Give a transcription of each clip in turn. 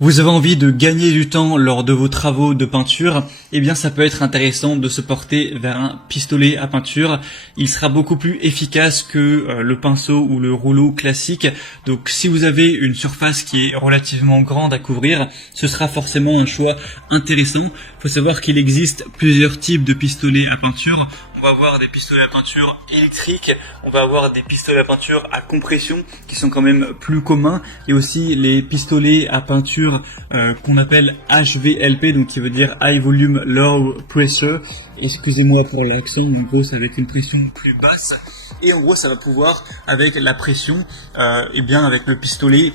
Vous avez envie de gagner du temps lors de vos travaux de peinture, eh bien ça peut être intéressant de se porter vers un pistolet à peinture. Il sera beaucoup plus efficace que le pinceau ou le rouleau classique. Donc si vous avez une surface qui est relativement grande à couvrir, ce sera forcément un choix intéressant. Il faut savoir qu'il existe plusieurs types de pistolets à peinture. On va avoir des pistolets à peinture électriques, on va avoir des pistolets à peinture à compression qui sont quand même plus communs, et aussi les pistolets à peinture qu'on appelle HVLP, donc qui veut dire High Volume Low Pressure. Excusez-moi pour l'accent, en gros ça va être une pression plus basse, et en gros ça va pouvoir, avec la pression, et bien avec le pistolet,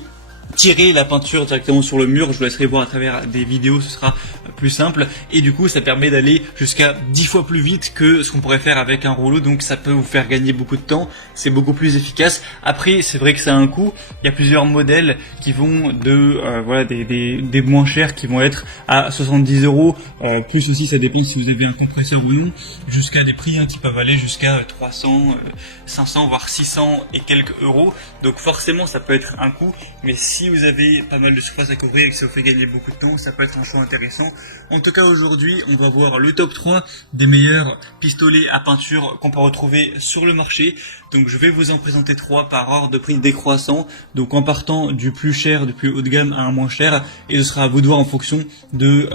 tirer la peinture directement sur le mur. Je vous laisserai voir à travers des vidéos, ce sera plus simple, et du coup ça permet d'aller jusqu'à 10 fois plus vite que ce qu'on pourrait faire avec un rouleau, donc ça peut vous faire gagner beaucoup de temps, c'est beaucoup plus efficace. Après c'est vrai que ça a un coût, il y a plusieurs modèles qui vont de voilà des moins chers qui vont être à 70 €, plus aussi ça dépend si vous avez un compresseur ou non, jusqu'à des prix qui peuvent aller jusqu'à 300, 500 voire 600 et quelques euros. Donc forcément ça peut être un coût, mais si vous avez pas mal de surface à couvrir et que ça vous fait gagner beaucoup de temps, ça peut être un choix intéressant. En tout cas aujourd'hui on va voir le top 3 des meilleurs pistolets à peinture qu'on peut retrouver sur le marché. Donc je vais vous en présenter 3 par ordre de prix décroissant, donc en partant du plus cher, du plus haut de gamme à un moins cher, et ce sera à vous de voir en fonction de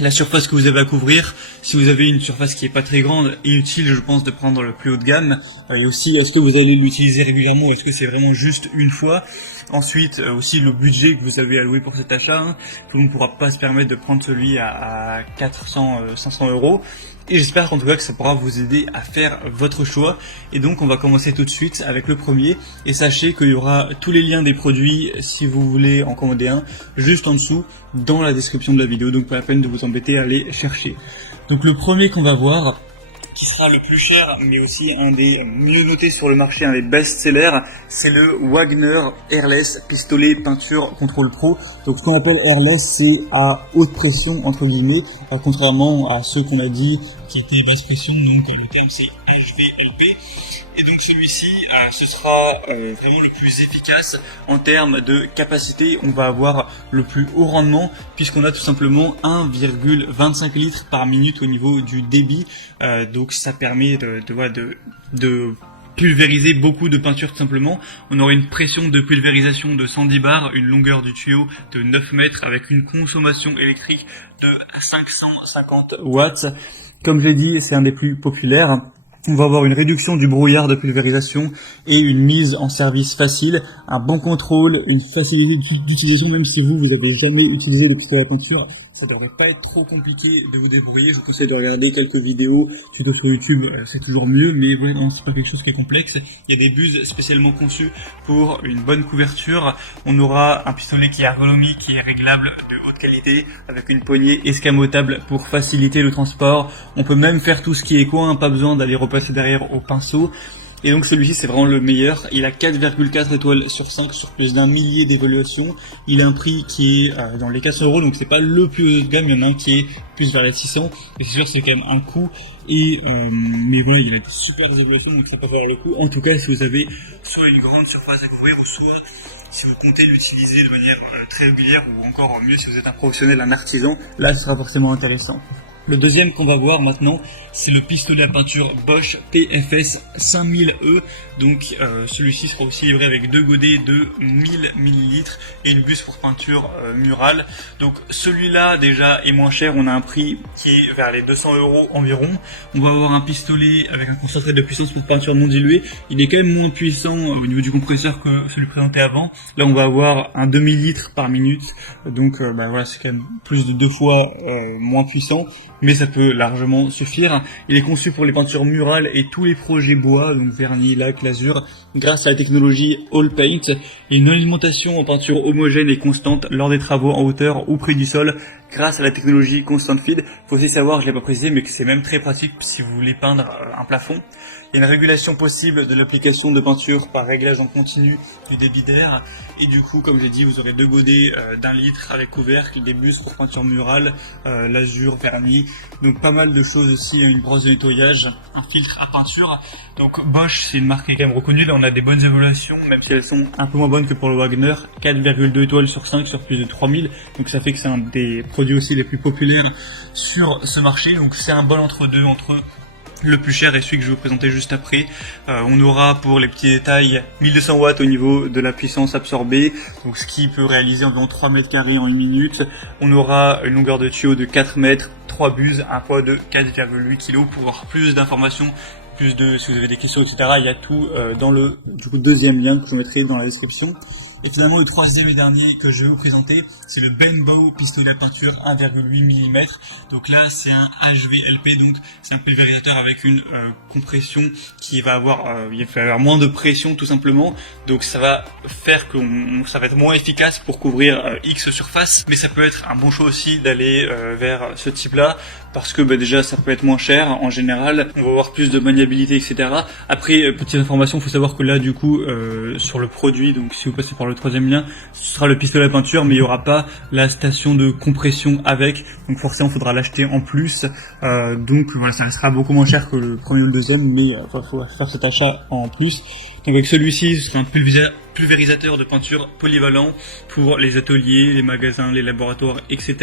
la surface que vous avez à couvrir. Si vous avez une surface qui est pas très grande et utile, je pense de prendre le plus haut de gamme. Et aussi, est-ce que vous allez l'utiliser régulièrement, est-ce que c'est vraiment juste une fois? Ensuite, aussi le budget que vous avez alloué pour cet achat. Tout le monde ne pourra pas se permettre de prendre celui à 400, 500 €. Et j'espère en tout cas que ça pourra vous aider à faire votre choix. Et donc on va commencer tout de suite avec le premier. Et sachez qu'il y aura tous les liens des produits si vous voulez en commander un juste en dessous dans la description de la vidéo. Donc pas la peine de vous embêter à aller chercher. Donc le premier qu'on va voir, qui sera le plus cher, mais aussi un des mieux notés sur le marché, un des best-sellers, c'est le Wagner Airless Pistolet Peinture Control Pro. Donc ce qu'on appelle Airless, c'est à haute pression, entre guillemets, contrairement à ceux qu'on a dit qui étaient basse pression, donc le terme c'est HVLP. Et donc celui-ci, ce sera vraiment le plus efficace en termes de capacité. On va avoir le plus haut rendement puisqu'on a tout simplement 1,25 litres par minute au niveau du débit. Donc ça permet de pulvériser beaucoup de peinture tout simplement. On aura une pression de pulvérisation de 110 bars, une longueur du tuyau de 9 mètres avec une consommation électrique de 550 watts. Comme je l'ai dit, c'est un des plus populaires. On va avoir une réduction du brouillard de pulvérisation et une mise en service facile, un bon contrôle, une facilité d'utilisation. Même si vous n'avez jamais utilisé le pistolet à peinture, ça devrait pas être trop compliqué de vous débrouiller. Je vous conseille de regarder quelques vidéos, tutos sur YouTube, c'est toujours mieux, mais voilà, non, c'est pas quelque chose qui est complexe. Il y a des buses spécialement conçues pour une bonne couverture. On aura un pistolet qui est ergonomique, qui est réglable, de haute qualité, avec une poignée escamotable pour faciliter le transport. On peut même faire tout ce qui est coin, pas besoin d'aller repasser derrière au pinceau. Et donc celui-ci c'est vraiment le meilleur, il a 4,4 étoiles sur 5 sur plus d'un millier d'évaluations. Il a un prix qui est dans les 400 €, donc c'est pas le plus haut de gamme, il y en a un qui est plus vers les 600, et c'est sûr c'est quand même un coût, et mais voilà, il a des super évaluations, donc ça peut valoir le coup. En tout cas si vous avez soit une grande surface à couvrir, ou soit si vous comptez l'utiliser de manière très régulière, ou encore mieux si vous êtes un professionnel, un artisan, là ce sera forcément intéressant. Le deuxième qu'on va voir maintenant, c'est le pistolet à peinture Bosch PFS 5000E. Donc celui-ci sera aussi livré avec 2 godets de 1000 ml et une buse pour peinture murale. Donc celui-là déjà est moins cher, on a un prix qui est vers les 200 € environ. On va avoir un pistolet avec un concentré de puissance pour peinture non diluée. Il est quand même moins puissant au niveau du compresseur que celui présenté avant. Là on va avoir un demi-litre par minute, donc voilà, c'est quand même plus de 2 fois moins puissant, mais ça peut largement suffire. Il est conçu pour les peintures murales et tous les projets bois, donc vernis, lac, lasure, grâce à la technologie All Paint, et une alimentation en peinture homogène et constante lors des travaux en hauteur ou près du sol, grâce à la technologie Constant Feed. Il faut aussi savoir, je l'ai pas précisé, mais que c'est même très pratique si vous voulez peindre un plafond. Il y a une régulation possible de l'application de peinture par réglage en continu du débit d'air. Et du coup, comme j'ai dit, vous aurez 2 godets d'1 litre avec couvercle, des bus pour peinture murale, lasure, vernis. Donc pas mal de choses aussi, une brosse de nettoyage, un filtre à peinture. Donc Bosch, c'est une marque qui est quand même reconnue. Là, on a des bonnes évaluations, même si elles sont un peu moins bonnes que pour le Wagner. 4,2 étoiles sur 5 sur plus de 3000. Donc ça fait que c'est un des produits aussi les plus populaires sur ce marché. Donc c'est un bon entre-deux entre le plus cher et celui que je vais vous présenter juste après. On aura pour les petits détails 1200 watts au niveau de la puissance absorbée, donc ce qui peut réaliser environ 3 mètres carrés en 1 minute. On aura une longueur de tuyau de 4 mètres, 3 buses, un poids de 4,8 kg. Pour avoir plus d'informations, plus de, si vous avez des questions, etc., il y a tout dans le deuxième lien que je vous mettrai dans la description. Et finalement, le troisième et dernier que je vais vous présenter, c'est le Benbow pistolet à peinture 1,8 mm. Donc là, c'est un HVLP, donc c'est un pulvérisateur avec une compression qui va avoir, il va avoir moins de pression tout simplement. Donc ça va faire que ça va être moins efficace pour couvrir X surface. Mais ça peut être un bon choix aussi d'aller vers ce type-là, parce que déjà ça peut être moins cher en général, on va avoir plus de maniabilité, etc. Après, petite information, il faut savoir que là du coup sur le produit, donc si vous passez par le troisième lien, ce sera le pistolet à peinture, mais il n'y aura pas la station de compression avec, donc forcément il faudra l'acheter en plus. Donc voilà, ça sera beaucoup moins cher que le premier ou le deuxième, mais il faut faire cet achat en plus. Donc avec celui-ci, ce sera un pulvérisateur de peinture polyvalent pour les ateliers, les magasins, les laboratoires, etc.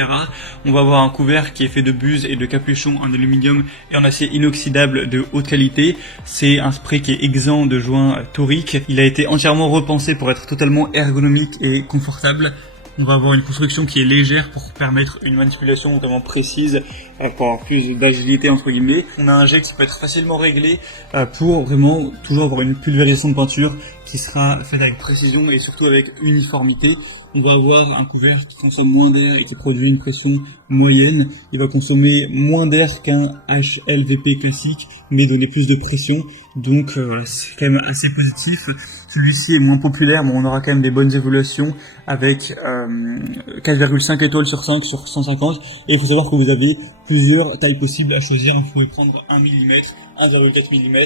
On va avoir un couvert qui est fait de buse et de capuchon en aluminium et en acier inoxydable de haute qualité. C'est un spray qui est exempt de joints toriques. Il a été entièrement repensé pour être totalement ergonomique et confortable. On va avoir une construction qui est légère pour permettre une manipulation vraiment précise, pour avoir plus d'agilité entre guillemets. On a un jet qui peut être facilement réglé pour vraiment toujours avoir une pulvérisation de peinture qui sera faite avec précision et surtout avec uniformité. On va avoir un couvert qui consomme moins d'air et qui produit une pression moyenne. Il va consommer moins d'air qu'un HLVP classique, mais donner plus de pression. Donc c'est quand même assez positif. Celui-ci est moins populaire, mais on aura quand même des bonnes évaluations avec 4,5 étoiles sur 5 sur 150. Et il faut savoir que vous avez plusieurs tailles possibles à choisir. Vous pouvez prendre 1 mm, 1,4 mm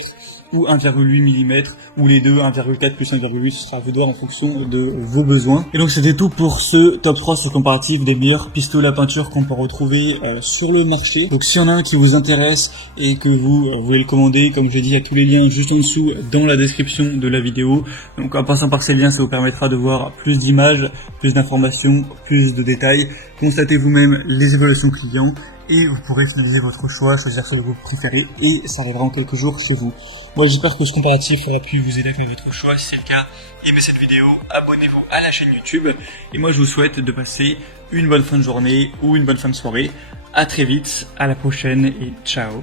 ou 1,8 mm, ou les deux, 1,4 plus 1,8, ce sera à vous de voir en fonction de vos besoins. Et donc c'était tout pour ce top 3 sur comparatif des meilleurs pistolets à peinture qu'on peut retrouver sur le marché. Donc s'il y en a un qui vous intéresse et que vous voulez le commander, comme je l'ai dit, il y a tous les liens juste en dessous dans la description de la vidéo. Donc en passant par ces liens, ça vous permettra de voir plus d'images, plus d'informations, plus de détails. Constatez vous-même les évaluations clients et vous pourrez finaliser votre choix, choisir celui que vous préférez et ça arrivera en quelques jours chez vous. Moi j'espère que ce comparatif aura pu vous aider avec votre choix. Si c'est le cas, aimez cette vidéo, abonnez-vous à la chaîne YouTube et moi je vous souhaite de passer une bonne fin de journée ou une bonne fin de soirée. À très vite, à la prochaine et ciao.